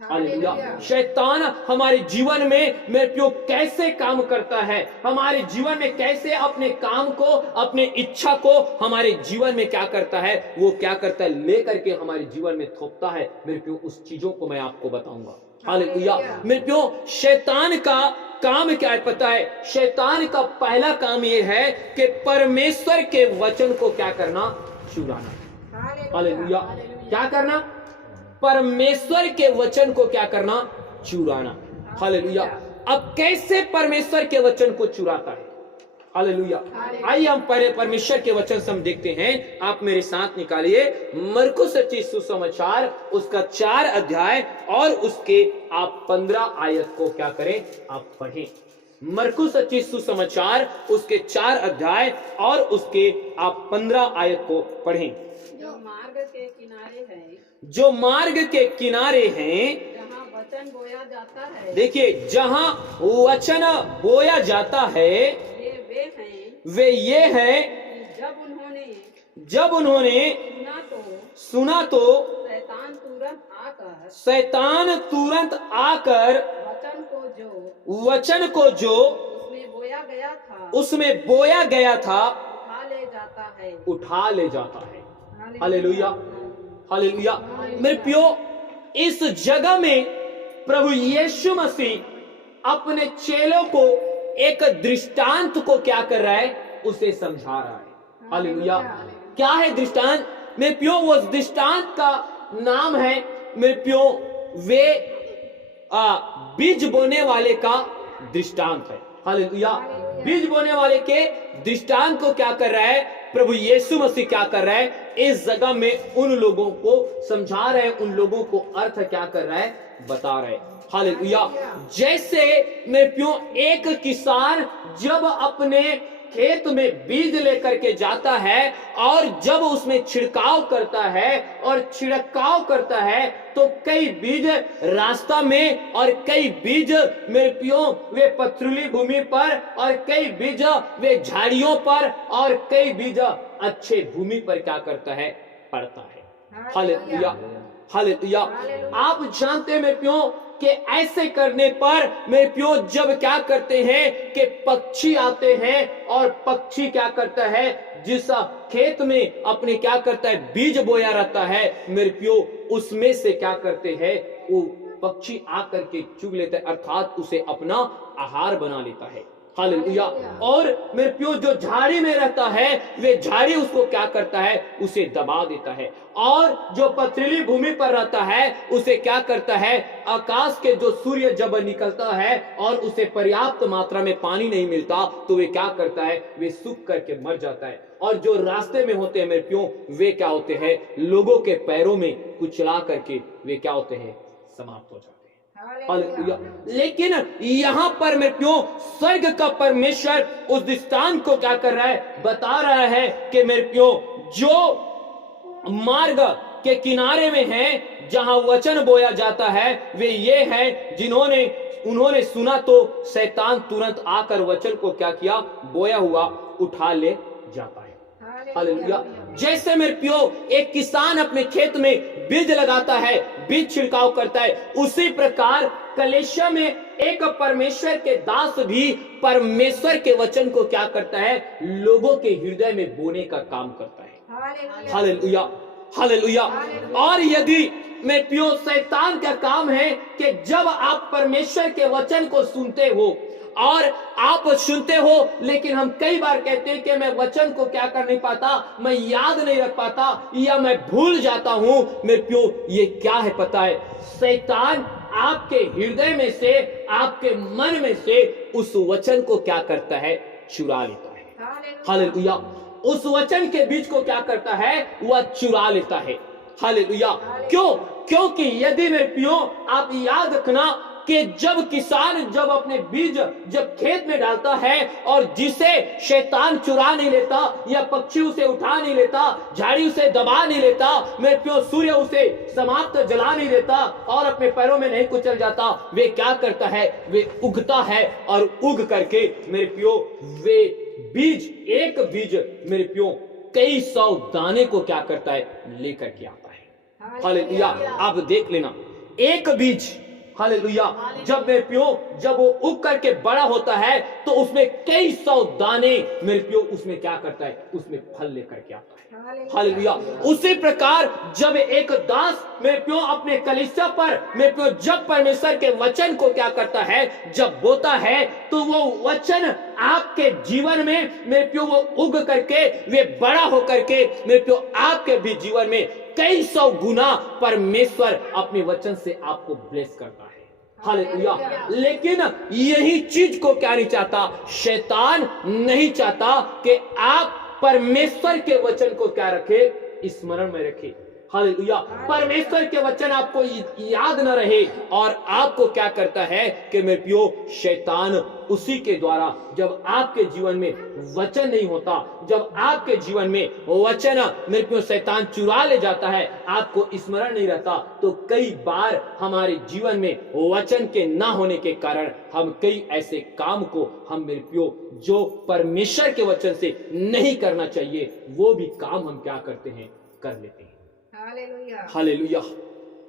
Hallelujah. शैतान हमारे जीवन में मेरे प्रियो कैसे काम करता है, हमारे जीवन में कैसे अपने काम को, अपने इच्छा को हमारे जीवन में क्या करता है, वो क्या करता है, लेकर के हमारे जीवन में थोपता है मेरे प्रियो, उस चीजों को मैं आपको बताऊंगा। हालेलुया। मेरे प्रियो शैतान का काम क्या है पता है? शैतान का पहला काम ये है कि परमेश्वर के वचन को क्या करना, चुराना। हालेलुया। क्या करना? परमेश्वर के वचन को क्या करना, चुराना। हालेलुया। अब कैसे परमेश्वर के वचन को चुराता है? हालेलुया। आइए हम पहले परमेश्वर के वचन से हम देखते हैं। आप मेरे साथ निकालिए मरकुस रचित सुसमाचार उसका 4 अध्याय और उसके आप 15 आयत को क्या करें, आप पढ़ें। मरकुस रचित सुसमाचार उसके 4 अध्याय और उसके आप 15 आयत को पढ़ें। जो मार्ग के किनारे है, जो मार्ग के किनारे हैं, जहाँ वचन बोया जाता है, देखिए जहां वचन बोया जाता है, वे ये हैं कि जब उन्होंने सुना तो शैतान तुरंत आकर वचन को जो उसमें बोया गया था उठा ले जाता है। हालेलुया। हालेलुया। मेरे प्रियो इस जगह में प्रभु यीशु मसीह अपने चेलों को एक दृष्टांत को क्या कर रहा है, उसे समझा रहा है। हालेलुया। क्या है दृष्टांत? मेरे प्रियो वो दृष्टांत का नाम है मेरे प्रियो वे बीज बोने वाले का दृष्टांत है। हालेलुया। बीज बोने वाले के दृष्टांत को क्या कर रहा है, प्रभु यीशु मसीह क्या कर रहा है, इस जगह में उन लोगों को समझा रहे हैं, उन लोगों को अर्थ क्या कर रहा है, बता रहे हैं। हालेलुया। जैसे मेरे प्रियो एक किसान जब अपने खेत में बीज लेकर के जाता है और जब उसमें छिड़काव करता है तो कई बीज रास्ता में और कई बीज मेरे प्रियो वे पथरीली भूमि पर और कई बीज वे झाड़ियों पर और कई बीज अच्छे भूमि पर क्या करता है, पड़ता है। हालेलुया। हालेलुया। आप जानते हैं मेरे प्रियो कि ऐसे करने पर मेरे प्रियो जब क्या करते हैं कि पक्षी आते हैं और पक्षी क्या करता है, जिस खेत में अपने क्या करता है, बीज बोया रहता है मेरे प्रियो, उसमें से क्या करते हैं, वो पक्षी आकर के चुग लेते हैं, अर्थात उसे अपना आहार बना लेता है। हालेलुया। और मेरे प्रियो जो झाड़ी में रहता है वे झाड़ी उसको क्या करता है, उसे दबा देता है। और जो पथरीली भूमि पर रहता है उसे क्या करता है, आकाश के जो सूर्य जब निकलता है और उसे पर्याप्त मात्रा में पानी नहीं मिलता तो वे क्या करता है, वे सूख करके मर जाता है। और जो रास्ते में होते हैं मेरे प्रियो वे क्या होते हैं, लोगों के पैरों में कुचला करके वे क्या होते हैं, समाप्त हो जाते हैं। हालेलुया। लेकिन यहां पर मेरे प्रियो स्वर्ग का परमेश्वर उस दृष्टांत को क्या कर रहा है, बता रहा है कि मेरे प्रियो जो मार्ग के किनारे में हैं, जहां वचन बोया जाता है, वे ये हैं उन्होंने सुना तो शैतान तुरंत आकर वचन को क्या किया, बोया हुआ उठा ले जाता है। हालेलुया। जैसे मेरे प्रियो एक किसान अपने खेत में बीज लगाता है, बीज छिड़काव करता है, उसी प्रकार कलीसिया में एक परमेश्वर के दास भी परमेश्वर के वचन को क्या करता है, लोगों के हृदय में बोने का काम करता है। हालेलुया। हालेलुया। और यदि मेरे प्रियो शैतान का काम है कि जब आप परमेश्वर के वचन को सुनते हो और आप सुनते हो, लेकिन हम कई बार कहते हैं कि मैं वचन को क्या कर नहीं पाता, मैं याद नहीं रख पाता या मैं भूल जाता हूं। मेरे प्रियो ये क्या है पता है, शैतान आपके हृदय में से, आपके मन में से उस वचन को क्या करता है, चुरा लेता है। हालेलुया। उस वचन के बीज को क्या करता है, वह चुरा लेता है। हालेलुया। क्यों? क्योंकि यदि मेरे प्रियो आप याद रखना कि जब किसान जब अपने बीज जब खेत में डालता है और जिसे शैतान चुरा नहीं लेता या पक्षी उसे उठा नहीं लेता, झाड़ी उसे दबा नहीं लेता, मेरे प्रियो सूर्य उसे समाप्त जला नहीं देता और अपने पैरों में नहीं कुचल जाता, वे क्या करता है, वे उगता है और उग करके मेरे प्रियो वे बीज, एक बीज मेरे प्रियो कई 100 दाने को क्या करता है, लेकर के आता है। हालेलुया। आप देख लेना एक बीज, हालेलुया, जब मेरे प्रियो जब वो उग करके बड़ा होता है तो उसमें कई सौ दाने मेरे प्रियो उसमें क्या करता है, उसमें फल लेकर के आता है। हालेलुया। उसी प्रकार जब एक दास मेरे प्रियो अपने कलीसिया पर मेरे प्रियो जब परमेश्वर के वचन को क्या करता है, जब बोता है, तो वो वचन आपके जीवन में मेरे प्रियो वो उग करके वे बड़ा होकर के मेरे प्रियो आपके भी जीवन में कई सौ गुना परमेश्वर अपने वचन से आपको ब्लेस करता है। हालेलुया। लेकिन यही चीज को क्या नहीं चाहता, शैतान नहीं चाहता कि आप परमेश्वर के वचन को क्या रखे, स्मरण में रखे। हालेलुया। परमेश्वर के वचन आपको याद न रहे और आपको क्या करता है कि मेरे प्रियो शैतान उसी के द्वारा जब आपके जीवन में वचन नहीं होता, जब आपके जीवन में वचन मेरे प्रियो शैतान चुरा ले जाता है, आपको स्मरण नहीं रहता, तो कई बार हमारे जीवन में वचन के ना होने के कारण हम कई ऐसे काम को हम मेरे प्रियो जो परमेश्वर के वचन से नहीं करना चाहिए वो भी काम हम क्या करते हैं, कर लेते हैं। Hallelujah, hallelujah,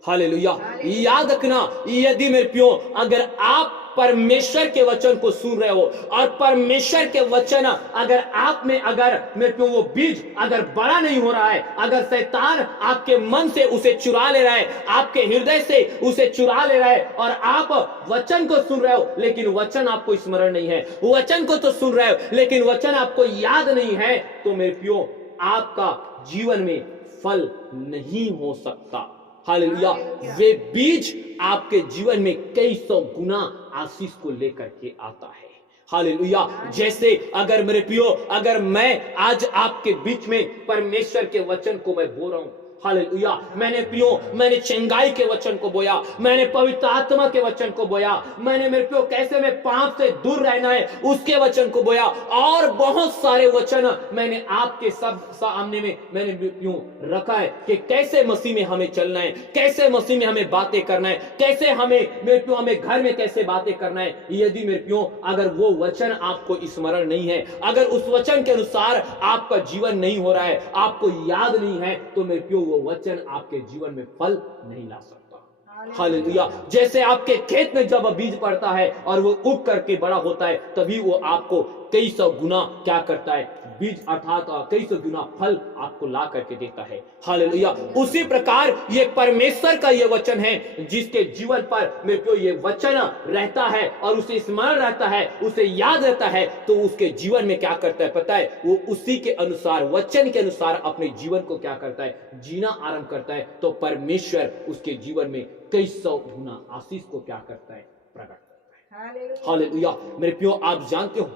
hallelujah. याद रखना, यदि मेरे प्रियो अगर आप परमेश्वर के वचन को सुन रहे हो और परमेश्वर के वचन अगर आप में अगर मेरे प्रियो वो बीज अगर बड़ा नहीं हो रहा है, अगर शैतान आपके मन से उसे चुरा ले रहा है, आपके हृदय से उसे चुरा ले रहा है और आप वचन को सुन रहे हो लेकिन वचन आपको स्मरण नहीं है, वचन को तो सुन रहे हो लेकिन वचन आपको याद नहीं है, तो मेरे प्रियो आपका जीवन में फल नहीं हो सकता। हालेलुया। वे बीज आपके जीवन में कई सौ गुना आशीष को लेकर के आता है। हालेलुया। जैसे अगर मेरे प्रियो अगर मैं आज आपके बीच में परमेश्वर के वचन को मैं बोल रहा हूं, हालेलुया, मैंने चंगाई के वचन को बोया, मैंने पवित्र आत्मा के वचन को बोया, मैंने मेरे प्रियो कैसे मैं पाप से दूर रहना है उसके वचन को बोया और बहुत सारे वचन मैंने आपके सब सामने में मैंने प्रियो रखा है कि कैसे मसीह में हमें चलना है, कैसे मसीह में हमें बातें करना है, कैसे हमें मेरे प्रियो हमें घर में कैसे बातें करना है। यदि मेरे प्रियो अगर वो वचन आपको स्मरण नहीं है, अगर उस वचन के अनुसार आपका जीवन नहीं हो रहा है, आपको याद नहीं है, तो मेरे प्रियो वो वचन आपके जीवन में फल नहीं ला सकता। हालेलुया। जैसे आपके खेत में जब बीज पड़ता है और वो उग करके बड़ा होता है, तभी वो आपको कई सौ गुना क्या करता है, बीज अर्थात कई सौ गुना फल आपको ला करके देता है। हालेलुया। उसी प्रकार ये परमेश्वर का ये वचन है जिसके जीवन पर मेरे को ये वचन रहता है और उसे स्मरण रहता है, उसे याद रहता है, तो उसके जीवन में क्या करता है पता है, वो उसी के अनुसार वचन के अनुसार अपने जीवन को क्या करता है, जीना आरंभ करता है। तो परमेश्वर उसके जीवन में कई सौ गुना आशीष को क्या करता है, प्रकट करता है। हालेलुया। मेरे प्रियो आप जानते हो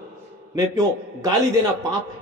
मेरे प्रियो गाली देना पाप है।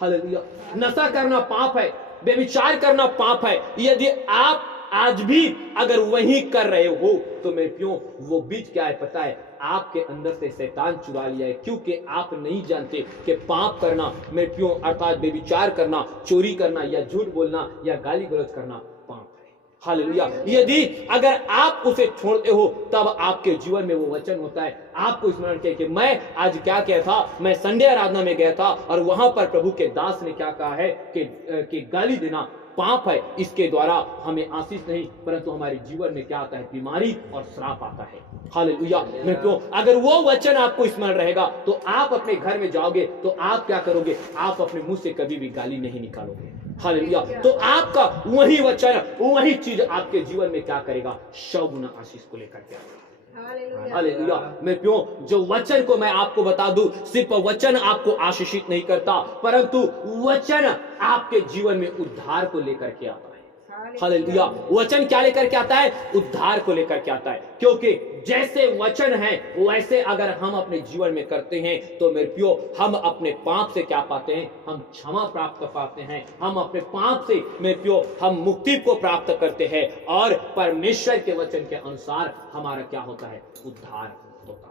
हालेलुया। नशा करना पाप है, व्यभिचार करना पाप है। यदि आप आज भी अगर वही कर रहे हो तो मेरे प्रियो वो बीज क्या है पता है, आपके अंदर से शैतान चुरा लिया है, क्योंकि आप नहीं जानते कि पाप करना मेरे प्रियो अर्थात व्यभिचार करना, चोरी करना या झूठ बोलना या गाली गलौज करना पाप है। हालेलुया। यदि अगर आप उसे छोड़ते हो तब आपके जीवन में वो वचन होता है, आपको स्मरण किया कि मैं आज क्या किया था, मैं संडे आराधना में गया था और वहां पर प्रभु के दास ने क्या कहा है कि गाली देना पाप है, इसके द्वारा हमें आशीष नहीं परंतु हमारे जीवन में क्या आता है, बीमारी और श्राप आता है। हालेलुया। मैं क्यों अगर वो वचन आपको स्मरण रहेगा तो आप अपने घर में जाओगे तो आप क्या करोगे, आप अपने मुंह से कभी भी गाली नहीं निकालोगे। हालेलुया। तो आपका वही वचन वही चीज आपके जीवन में क्या करेगा, 100 गुना आशीष को लेकर के आएगा। हालेलुया। मैं क्यों जो वचन को मैं आपको बता दूं, सिर्फ वचन आपको आशीषित नहीं करता परंतु वचन आपके जीवन में उद्धार को लेकर के आता है। हालेलुया। वचन क्या लेकर के आता है, उद्धार को लेकर के आता है, क्योंकि जैसे वचन है वैसे अगर हम अपने जीवन में करते हैं तो मेरे प्रियो हम अपने पाप से क्या पाते हैं, हम क्षमा प्राप्त कर पाते हैं, हम अपने पाप से मेरे प्रियो हम मुक्ति को प्राप्त करते हैं और परमेश्वर के वचन के अनुसार हमारा क्या होता है, उद्धार होता है।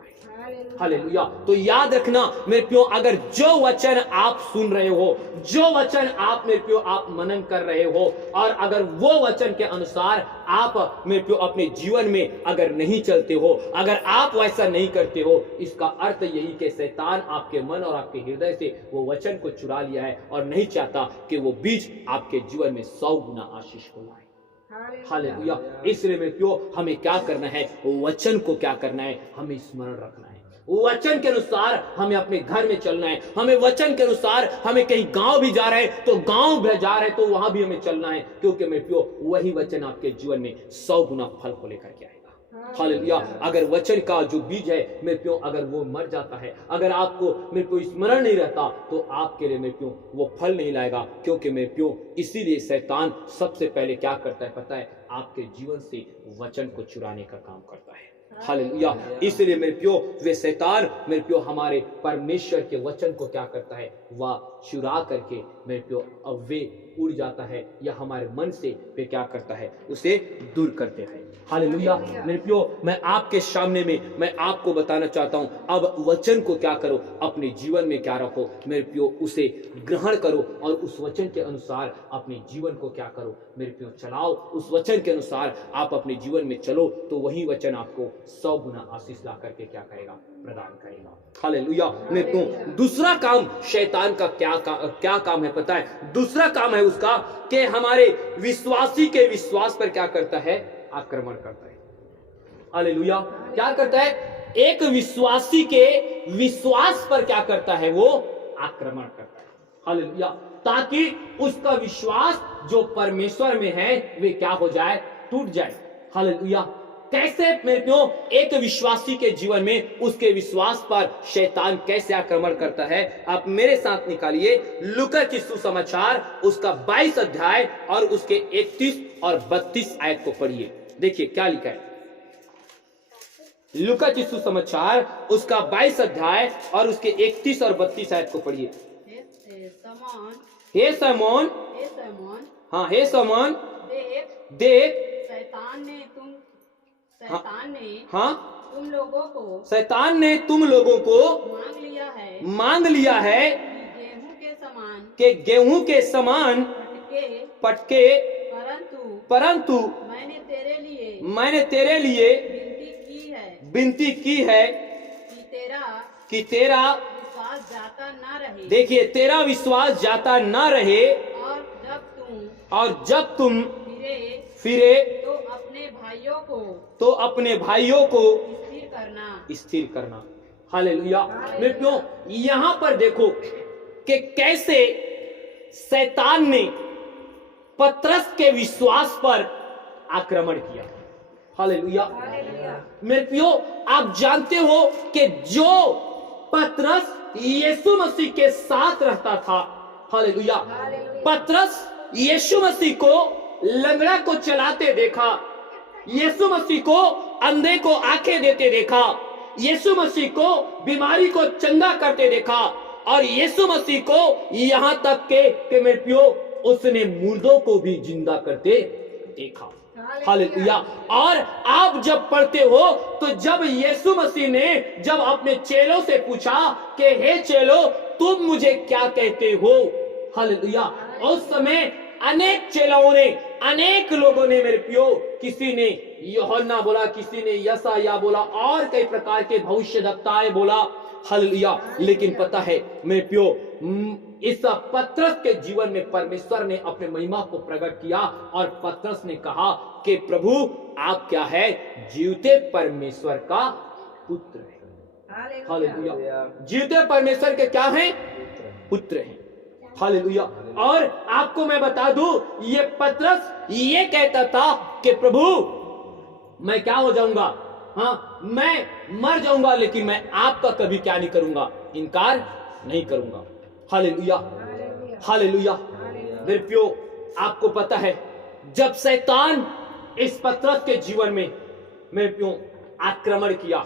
हालेलुया। तो याद रखना मेरे प्रियो अगर जो वचन आप सुन रहे हो, जो वचन आप मेरे प्रियो आप मनन कर रहे हो और अगर वो वचन के अनुसार आप मेरे प्रियो अपने जीवन में अगर नहीं चलते हो, अगर आप वैसा नहीं करते हो, इसका अर्थ यही कि शैतान आपके मन और आपके हृदय से वो वचन को चुरा लिया है और नहीं चाहता कि वो बीज आपके जीवन में 100 गुना आशीष को लाए। हालेलुया। इसलिए मेरे प्रियो हमें क्या करना है, वचन को क्या करना है, हमें स्मरण रखना है। वचन के अनुसार हमें अपने घर में चलना है। हमें वचन के अनुसार, हमें कहीं गांव भी जा रहे हैं तो गांव भी जा रहे हैं तो वहां भी हमें चलना है, क्योंकि मेरे प्रियो वही वचन आपके जीवन में 100 गुना फल को लेकर के आएगा। हालेलुया। अगर वचन का जो बीज है मेरे प्रियो, अगर वो मर जाता है, अगर आपको मेरे प्रियो स्मरण नहीं रहता, तो आपके लिए मेरे प्रियो वो फल नहीं लाएगा। क्योंकि मेरे प्रियो इसीलिए शैतान सबसे पहले क्या करता है पता है, आपके जीवन से वचन को चुराने का काम करता है। हालेलुया। इसलिए मेरे प्रियो वे शैतान मेरे प्रियो हमारे परमेश्वर के वचन को क्या करता है, वह चुरा करके मेरे प्रियो अब वे उड़ जाता है, या हमारे मन से वे क्या करता है, उसे दूर करते हैं। हालेलुया। मेरे प्रियो मैं आपके सामने में मैं आपको बताना चाहता हूं, अब वचन को क्या करो, अपने जीवन में क्या रखो मेरे प्रियो, उसे ग्रहण करो और उस वचन के अनुसार अपने जीवन को क्या करो मेरे प्रियो, चलाओ। उस वचन के अनुसार आप अपने जीवन में चलो, तो वही वचन आपको 100 गुना आशीष ला करके क्या करेगा, प्रदान करेगा। हालेलुया। मेरे प्रियो दूसरा काम शैतान का क्या काम है पता है, दूसरा काम है उसका कि हमारे विश्वासी के विश्वास पर क्या करता है, आक्रमण करता है। हालेलुया। क्या करता है, एक विश्वासी के विश्वास पर क्या करता है, वो आक्रमण करता है। हालेलुया। ताकि उसका विश्वास जो परमेश्वर में है वे क्या हो जाए, टूट जाए। हालेलुया। कैसे मेरे प्रियो एक विश्वासी के जीवन में उसके विश्वास पर शैतान कैसे आक्रमण करता है, आप मेरे साथ निकालिए लूका की सुसमाचार उसका 22 अध्याय और उसके 31 और 32 आयत को पढ़िए। देखिए क्या लिखा है, लूका की सुसमाचार उसका 22 अध्याय और उसके 31 और 32 आयत को पढ़िए। हे समौन, हाँ हे समौन, देख शैतान ने तुम लोगों को मांग लिया है कि गेहूं के समान पटके, परंतु मैंने तेरे लिए विनती की है कि तेरा विश्वास जाता ना रहे। देखिए तेरा विश्वास जाता ना रहे, और जब तुम फिरे तो अपने भाइयों को स्थिर करना। हालेलुया। मेरे प्रियो यहां पर देखो कि कैसे शैतान ने पतरस के विश्वास पर आक्रमण किया। हालेलुया। मेरे प्रियो आप जानते हो कि जो पतरस यीशु मसीह के साथ रहता था, हालेलुया, पतरस यीशु मसीह को लंगड़ा को चलाते देखा, यीशु मसीह को अंधे को आंखें देते देखा, यीशु मसीह को बीमारी को चंगा करते देखा, और यीशु मसीह को यहां तक के मेरे प्रियो उसने मुर्दों को भी जिंदा करते देखा। हालेलुया। और आप जब पढ़ते हो तो जब यीशु मसीह ने जब अपने चेलों से पूछा कि हे चेलो तुम मुझे क्या कहते हो, हालेलुया, उस समय अनेक चेलाओं ने, अनेक लोगों ने मेरे प्रियो, किसी ने यूहन्ना बोला, किसी ने यशायाह बोला, और कई प्रकार के भविष्यद्वक्ताएं बोला। हालेलुया। लेकिन पता है मेरे प्रियो इस पतरस के जीवन में परमेश्वर ने अपने महिमा को प्रकट किया, और पतरस ने कहा कि प्रभु आप क्या है, जीवते परमेश्वर का पुत्र है। हालेलुया। जीवते परमेश्वर के क्या हैं, पुत्र हैं। हालेलुया। और आपको मैं बता दूं, ये पतरस ये कहता था कि प्रभु मैं क्या हो जाऊंगा, हाँ मैं मर जाऊंगा, लेकिन मैं आपका कभी क्या नहीं करूंगा, इनकार नहीं करूंगा। हालेलुया। हालेलुया। मेरे प्रियो आपको पता है जब शैतान इस पतरस के जीवन में मेरे प्रियो आक्रमण किया,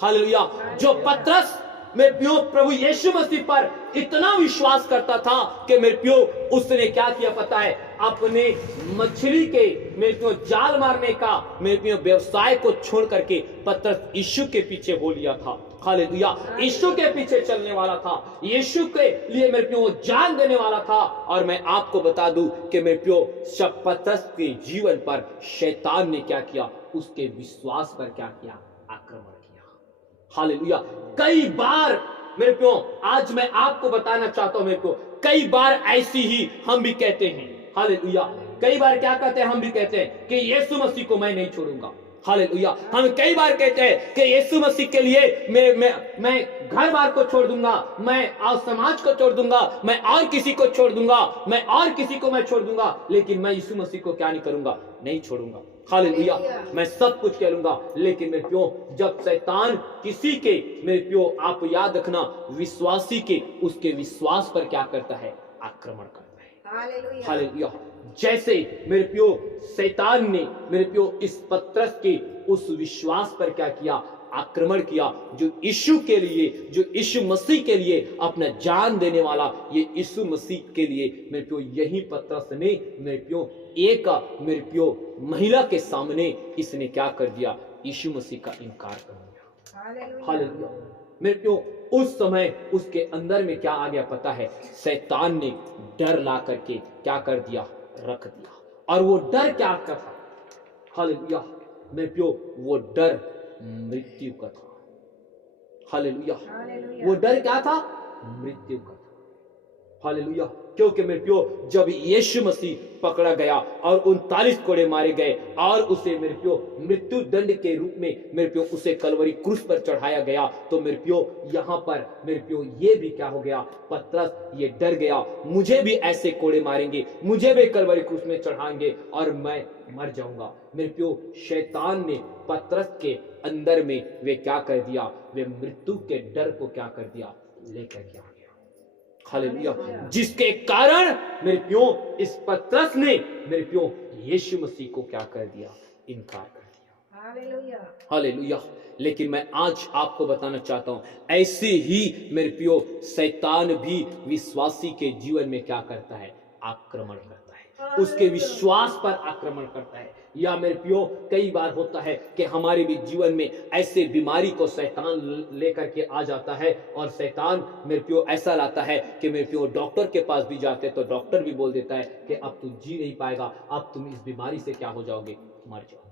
हालेलुया, जो पतरस मेरे प्रियो प्रभु यीशु मसीह पर इतना विश्वास करता था कि मेरे प्रियो उसने क्या किया पता है, अपने मछली के मेरे प्रियो जाल मारने का मेरे प्रियो व्यवसाय को छोड़ करके पतरस यीशु के पीछे हो लिया था। हालेलुया। यीशु के पीछे चलने वाला था, यीशु के लिए मेरे प्रियो जान देने वाला था। और मैं आपको बता दूं कि मेरे प्रियो पतरस के जीवन पर शैतान ने क्या किया, उसके विश्वास पर क्या किया, आक्रमण किया। हालेलुया। कई बार मेरे प्रियो आज मैं आपको बताना चाहता हूं, मेरे को कई बार ऐसी ही हम भी कहते हैं, हालेलुया, कई बार क्या कहते हैं, हम भी कहते हैं कि यीशु मसीह को मैं नहीं छोड़ूंगा। हालेलुया। हम कई बार कहते हैं कि यीशु मसीह के लिए मैं घर बार को छोड़ दूंगा, मैं और समाज को छोड़ दूंगा, मैं और किसी को छोड़ दूंगा, मैं और किसी को मैं छोड़ दूंगा, लेकिन मैं यीशु मसीह को क्या नहीं करूंगा, नहीं छोड़ूंगा। हालेलुया। मैं सब कुछ कह लूंगा, लेकिन मेरे प्यो जब शैतान किसी के, मेरे प्यो आप याद रखना, विश्वासी के उसके विश्वास पर क्या करता है, आक्रमण करता है। हालेलुया। जैसे मेरे प्यो शैतान ने मेरे प्यो इस पतरस के उस विश्वास पर क्या किया, आक्रमण किया, जो यीशु के लिए, जो यीशु मसीह के लिए अपना जान देने वाला, ये यीशु मसीह के लिए मेरे प्यो यही पतरस ने मेरे प्यो एक मेरे प्यो महिला के सामने इसने क्या कर दिया, यीशु मसीह का इनकार कर दिया। हालेलुया। मेरे प्यो उस समय उसके अंदर में क्या आ गया पता है, शैतान ने डर ला करके क्या कर दिया, रख दिया। और वो डर क्या था, हालेलुया मेरे प्यो, वो डर मृत्यु का था। हालेलुया। वो डर क्या था, मृत्यु का था। हालेलुया। क्योंकि मेरे प्यो जब यीशु मसीह पकड़ा गया और 39 कोड़े मारे गए और उसे मेरे प्यो मृत्यु दंड के रूप में मेरे प्यो उसे कलवरी क्रूस पर चढ़ाया गया, तो मेरे प्यो यहाँ पर मेरे प्यो ये भी क्या हो गया, पतरस ये डर गया, मुझे भी ऐसे कोड़े मारेंगे, मुझे भी कलवरी क्रूस में चढ़ाएंगे और मैं मर जाऊंगा। मेरे प्यो शैतान ने पतरस के अंदर में वे क्या कर दिया, वे मृत्यु के डर को क्या कर दिया, लेकर के आ गया। हालेलुया। जिसके कारण मेरे प्यो इस पतरस ने मेरे प्यो यीशु मसीह को क्या कर दिया, इनकार कर दिया। हालेलुया। हालेलुया। लेकिन मैं आज आपको बताना चाहता हूं, ऐसे ही मेरे प्यो शैतान भी विश्वासी के जीवन में क्या करता है, आक्रमण करता है, उसके विश्वास पर आक्रमण करता है। या मेरे प्यो कई बार होता है कि हमारे भी जीवन में ऐसे बीमारी को शैतान लेकर के आ जाता है, और शैतान मेरे प्यो ऐसा लाता है कि मेरे प्यो डॉक्टर के पास भी जाते तो डॉक्टर भी बोल देता है कि अब तुम जी नहीं पाएगा, अब तुम इस बीमारी से क्या हो जाओगे, मर जाओगे।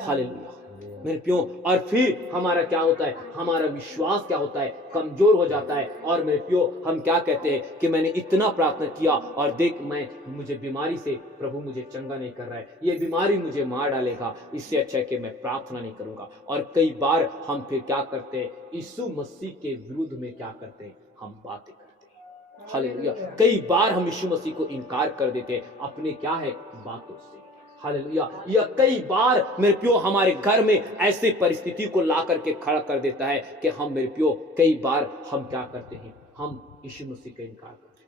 हालेलुया मेरे प्यो। और फिर हमारा क्या होता है, हमारा विश्वास क्या होता है, कमजोर हो जाता है, और मेरे प्यो हम क्या कहते हैं कि मैंने इतना प्रार्थना किया और देख मुझे बीमारी से प्रभु मुझे चंगा नहीं कर रहा है, ये बीमारी मुझे मार डालेगा, इससे अच्छा है कि मैं प्रार्थना नहीं करूंगा। और कई बार हम फिर क्या करते हैं, यीशु मसीह के विरुद्ध में क्या करते हैं, हम बातें करते हैं। हालेलुया। कई बार हम यीशु मसीह को इनकार कर देते हैं अपने क्या है, बातों से। हालेलुया। या कई बार मेरे प्यो हमारे घर में ऐसी परिस्थिति को ला करके खड़ा कर देता है कि हम मेरे प्यो कई बार हम क्या करते हैं, हम यीशु मसीह का इनकार कर देते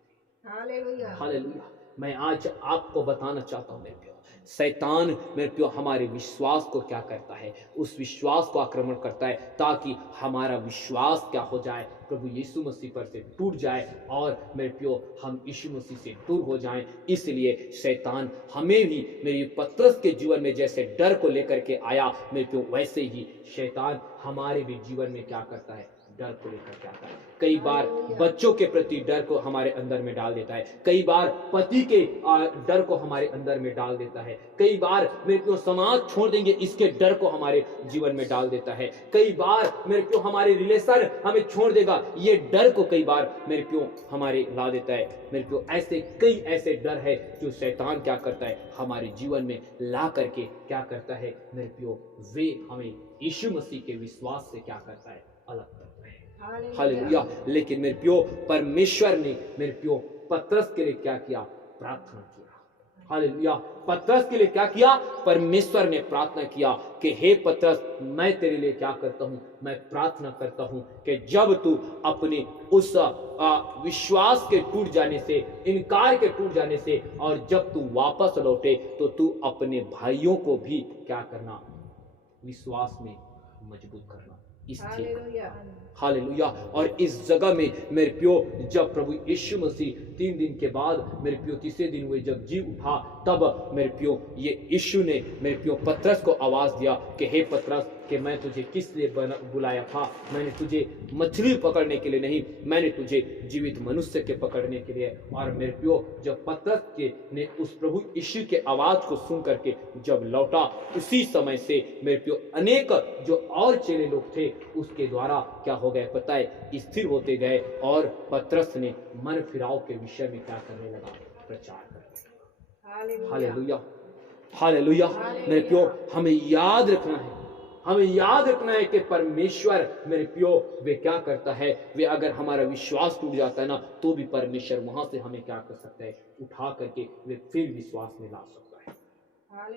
हैं। हालेलुया। हालेलुया। मैं आज आपको बताना चाहता हूं मेरे प्यो, शैतान मेरे प्यो हमारे विश्वास को क्या करता है, उस विश्वास को आक्रमण करता है ताकि हमारा विश्वास क्या हो जाए, प्रभु यीशु मसीह पर से टूट जाए और मेरे प्यो हम यीशु मसीह से दूर हो जाएं। इसलिए शैतान हमें भी मेरी पतरस के जीवन में जैसे डर को लेकर के आया मेरे प्यो, वैसे ही शैतान हमारे भी जीवन में क्या करता है, डर को लेकर के आता है। कई बार बच्चों के प्रति डर को हमारे अंदर में डाल देता है, कई बार पति के डर को हमारे अंदर में डाल देता है, कई बार मेरे को समाज छोड़ देंगे इसके डर को हमारे जीवन में डाल देता है, कई बार मेरे को हमारे रिलेशन हमें छोड़ देगा, ये डर को कई बार मेरे को हमारे ला देता है। मेरे को ऐसे कई ऐसे डर है जो शैतान क्या करता है, हमारे जीवन में ला करके क्या करता है मेरे को, वे हमें यीशु मसीह के विश्वास से क्या करता है, अलग करता है। हालेलुया। लेकिन मेरे प्यो परमेश्वर ने मेरे प्यो पतरस के लिए क्या किया, प्रार्थना किया। हालेलुया। पतरस के लिए क्या किया, परमेश्वर ने प्रार्थना किया कि हे पतरस, मैं तेरे लिए क्या करता हूं, मैं प्रार्थना करता हूं कि जब तू अपने उस विश्वास के टूट जाने से, इनकार के टूट जाने से, और जब तू वापस लौटे तो तू अपने भाइयों को भी क्या करना, विश्वास में मजबूत करना, हालेलुया। और इस जगह में मेरे प्यो जब प्रभु यीशु मसीह 3 दिन के बाद मेरे प्यो तीसरे दिन हुए जब जी उठा, तब मेरे प्यो ये यीशु ने मेरे प्यो पतरस को आवाज दिया कि हे पतरस, कि मैं तुझे किस लिए बुलाया था, मैंने तुझे मछली पकड़ने के लिए नहीं, मैंने तुझे जीवित मनुष्य के पकड़ने के लिए। और मेरे प्यो जब पतरस के ने उस प्रभु यीशु के आवाज को सुन करके जब लौटा, उसी समय से मेरे प्यो अनेक जो और चेले लोग थे उसके द्वारा क्या हो गए पता है, स्थिर होते गए, और पतरस ने मन फिराव के विषय में क्या करने लगा, प्रचार करने लगा। Hallelujah, hallelujah. मेरे प्यो, हमें याद रखना है, हमें याद रखना है कि परमेश्वर मेरे प्यो वे क्या करता है। वे अगर हमारा विश्वास टूट जाता है ना, तो भी परमेश्वर वहां से हमें क्या कर सकता है, उठा करके वे फिर विश्वास में ला सकता है।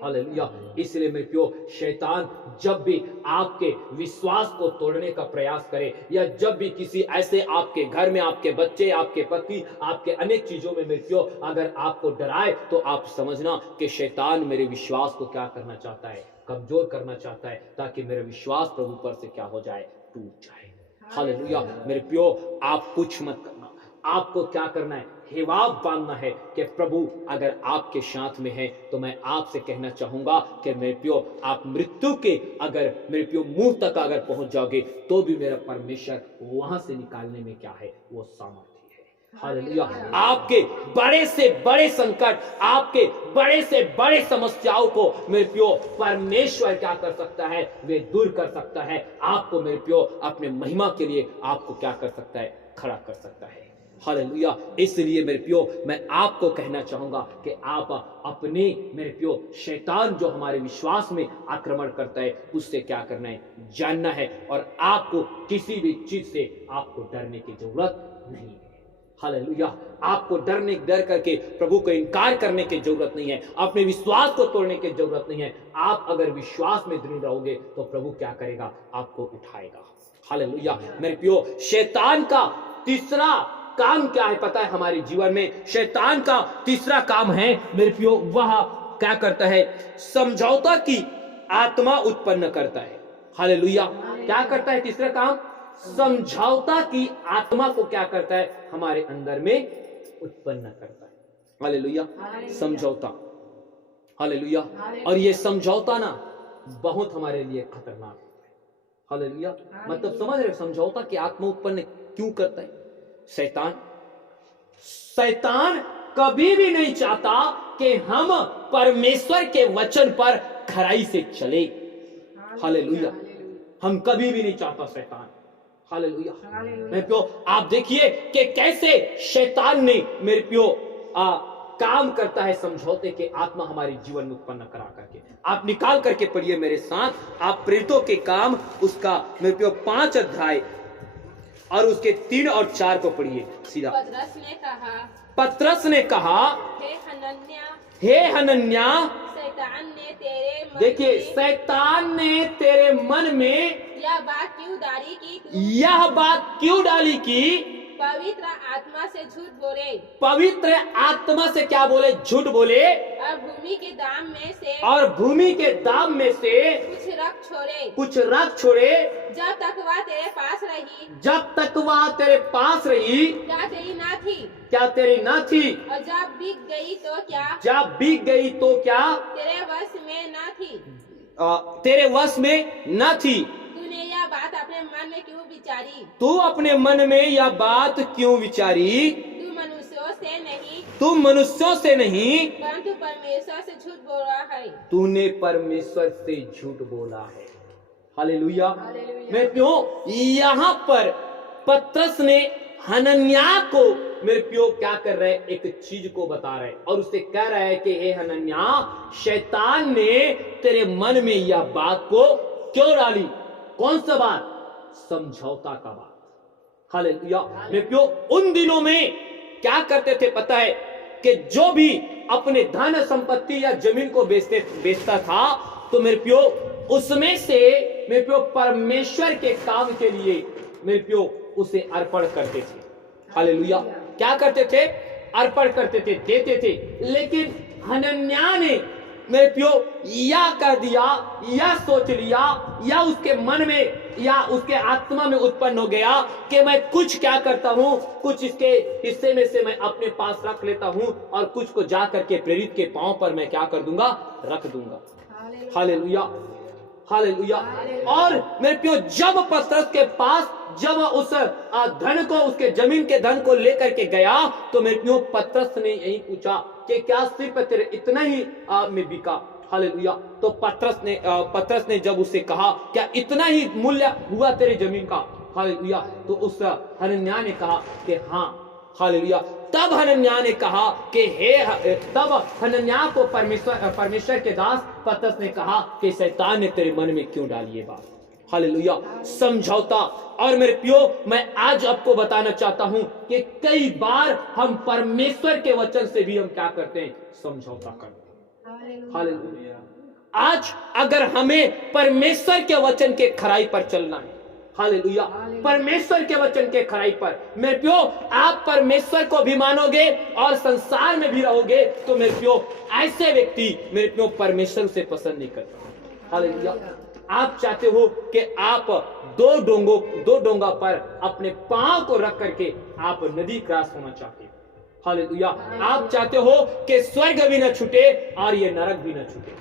हालेलुया। इसलिए मेरे प्यो, शैतान जब भी आपके विश्वास को तोड़ने का प्रयास करे, या जब भी किसी ऐसे आपके घर में आपके बच्चे, आपके पति, आपके अनेक चीजों में मेरे प्यो अगर आपको डराए, तो आप समझना कि शैतान मेरे विश्वास को क्या करना चाहता है, कमजोर करना चाहता है, ताकि मेरा विश्वास प्रभु पर से क्या हो जाए, टूट जाए। हालेलुया। मेरे प्यो, आप कुछ मत करना, आपको क्या करना है, हिवाब बांधना है कि प्रभु अगर आपके साथ में है, तो मैं आपसे कहना चाहूंगा कि मेरे प्यो, आप मृत्यु के अगर मेरे प्यो मुंह तक अगर पहुंच जाओगे, तो भी मेरा परमेश्वर वहां से निकालने में क्या है, वो सामर्थ्य है। हालेलुया। आपके बड़े से बड़े संकट, आपके बड़े से बड़े समस्याओं को मेरे प्यो परमेश्वर क्या कर सकता है, वे दूर कर सकता है। आपको मेरे प्यो अपने महिमा के लिए आपको क्या कर सकता है, खड़ा कर सकता है। हालेलुया। इसलिए मेरे प्यो, मैं आपको कहना चाहूंगा कि आप अपने मेरे प्यो शैतान जो हमारे विश्वास में आक्रमण करता है, उससे क्या करना है, जानना है। और आपको किसी भी चीज से आपको डरने की जरूरत नहीं है। हालेलुया। आपको डर करके प्रभु को इनकार करने की जरूरत नहीं है, अपने विश्वास को तोड़ने की जरूरत नहीं है। आप अगर विश्वास में दृढ़ रहोगे, तो प्रभु क्या करेगा, आपको उठाएगा। हालेलुया। मेरे प्यो, शैतान का तीसरा काम क्या है पता है, हमारे जीवन में शैतान का तीसरा काम है मेरे प्यो, वह क्या करता है, समझौता की आत्मा उत्पन्न करता है। हालेलुया। क्या करता है तीसरा काम, समझौता की आत्मा को क्या करता है, हमारे अंदर में उत्पन्न करता है। हालेलुया। समझौता, हालेलुया। और ये समझौता ना बहुत हमारे लिए खतरनाक है। हालेलुया। मतलब समझ रहे, समझौता की आत्मा उत्पन्न क्यों करता है शैतान? शैतान कभी भी नहीं चाहता कि हम परमेश्वर के वचन पर खराई से चले। हालेलुया। हम कभी भी नहीं चाहता शैतान। हालेलुया। मेरे प्यो, आप देखिए कि कैसे शैतान ने मेरे प्यो काम करता है, समझौते के आत्मा हमारे जीवन में उत्पन्न करा करके। आप निकाल करके पढ़िए मेरे साथ, आप प्रेरितों के काम उसका मेरे प्यो 5 अध्याय और उसके 3 और 4 को पढ़िए सीधा। पतरस ने कहा, हे हनन्या, शैतान ने तेरे मन देखिए में शैतान ने तेरे मन में यह बात क्यों डाली की तू यह बात क्यों डाली कि पवित्र आत्मा से झूठ बोले, पवित्र आत्मा से क्या बोले, झूठ बोले, और भूमि के दाम में से और भूमि के दाम में से कुछ रख छोड़े, जब तक वह तेरे पास रही, क्या तेरी ना थी, क्या तेरी ना थी, और जब बिक गई तो क्या तेरे वश में ना थी, तेरे वश में न थी। तूने यह बात अपने मन में क्यों विचारी, तू अपने मन में यह बात क्यों विचारी, तू मनुष्यों से नहीं परंतु परमेश्वर से झूठ बोला है। तूने परमेश्वर से झूठ बोला है। हालेलुया। मैं प्यो, यहाँ पर पतरस ने हनन्याह को मेरे प्यो क्या कर रहे हैं, एक चीज को बता रहे हैं, और उससे कह रहा है कि हे हनन्याह, शैतान ने तेरे मन में यह बात को क्यों डाली। कौन सा बात, समझौता का बात। हालेलुया। मेरे प्यो, उन दिनों में क्या करते थे पता है, कि जो भी अपने धन संपत्ति या जमीन को बेचता था, तो मेरे प्यो उसमें से मेरे प्यो परमेश्वर के काम के लिए मेरे प्यो उसे अर्पण करते थे। हालेलुया। क्या करते थे, अर्पण करते थे, देते थे। लेकिन हनन्याह ने मेरे प्यो या कर दिया, या सोच लिया, या उसके मन में या उसके आत्मा में उत्पन्न हो गया कि मैं कुछ क्या करता हूं, कुछ इसके हिस्से में से मैं अपने पास रख लेता हूं, और कुछ को जा करके प्रेरित के पांव पर मैं क्या कर दूंगा, रख दूंगा। हालेलुया। हालेलुया। और मेरे प्यो, जब पतरस के पास जब उस धन को, उसके जमीन के धन को लेकर के गया, तो मेरे प्यो पतरस ने यही पूछा कि क्या सिर्फ तेरे इतना ही में बिका। हालेलुया। तो पतरस ने जब उससे कहा, क्या इतना ही मूल्य हुआ तेरे जमीन का। हालेलुया। तो उस हनन्याह ने कहा कि हाँ, हालेलुया। तब हनन्याह ने कहा कि तब हनन्याह को परमेश्वर के दास पतरस ने कहा कि शैतान ने तेरे मन में क्यों डाली ये बात। हालेलुया। समझौता। और मेरे प्रियो, मैं आज आपको बताना चाहता हूं कि कई बार हम परमेश्वर के वचन से भी हम क्या करते हैं, समझौता करते हैं। हालेलुया। आज अगर हमें परमेश्वर के वचन के खराई पर चलना है, हालेलुया, परमेश्वर के वचन के खराई पर, मेरे प्रियो, आप परमेश्वर को भी मानोगे और संसार में भी रहोगे, तो मेरे प्रियो ऐसे व्यक्ति मेरे प्रियो परमेश्वर से पसंद नहीं करते। हालेलुया। आप चाहते हो कि आप दो डोंगा पर अपने पांव को रख करके आप नदी क्रॉस होना चाहते हो। हालेलुया। आप चाहते हो कि स्वर्ग भी न छूटे और ये नरक भी न छूटे।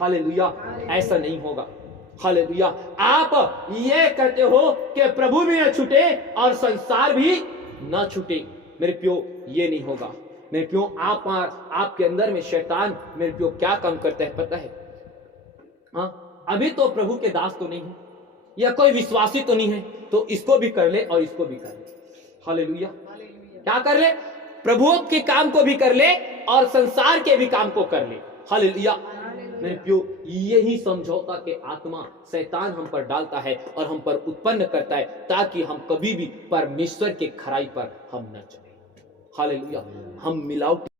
हालेलुया। ऐसा नहीं होगा। हालेलुया। आप ये कहते हो कि प्रभु भी न छूटे और संसार भी न छूटे। मेरे प्रियो, ये नहीं होगा। मेरे प्रियो, आपके अंदर में शैतान मेरे प्रियो क्या काम करता है पता है? हाँ, अभी तो प्रभु के दास तो नहीं है या कोई विश्वासी तो नहीं है, तो इसको भी कर ले और इसको भी कर ले। हालेलुया। क्या कर ले? प्रभु के काम को भी कर ले और संसार के भी काम को कर ले। हालेलुया। मेरे प्रियो, यही समझौता के आत्मा शैतान हम पर डालता है और हम पर उत्पन्न करता है, ताकि हम कभी भी परमेश्वर के खराई पर हम न चले। हालेलुया। हम मिलावटी